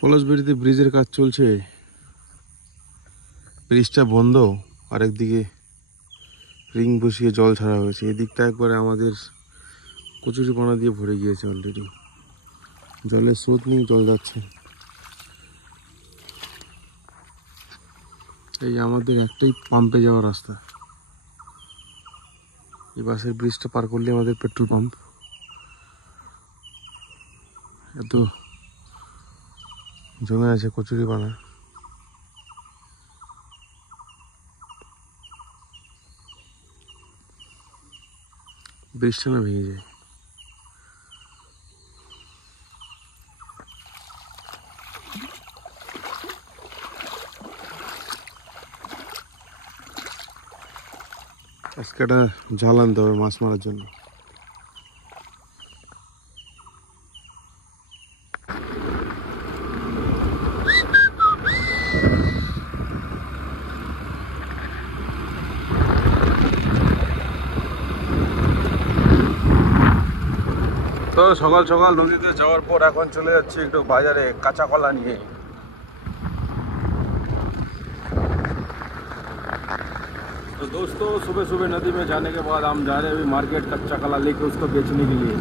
পলাশবাড়িতে ব্রিজের কাজ চলছে, ব্রিজটা বন্ধ, আরেকদিকে রিং বসিয়ে জল ছাড়া হয়েছে। এদিকটা একবারে আমাদের কচুরিপানা দিয়ে ভরে গিয়েছে অলরেডি, জলের স্রোত নেই, জল যাচ্ছে। এই আমাদের একটাই পাম্পে যাওয়ার রাস্তা, এই বাসের ব্রিজটা পার করলে আমাদের পেট্রোল পাম্প। এত জমে আছে কচুরিপানা, ব্রিজটা না ভেঙে যায়। আজকে একটা জাল আনতে হবে মাছ মারার জন্য। তো সকাল সকাল নদীতে যাওয়ার পর এখন চলে যাচ্ছি একটু বাজারে কাঁচা কলা নিয়ে। तो दोस्तों सुबह सुबह नदी में जाने के बाद हम जा रहे हैं अभी मार्केट कच्चा कला लेके उसको बेचने के लिए।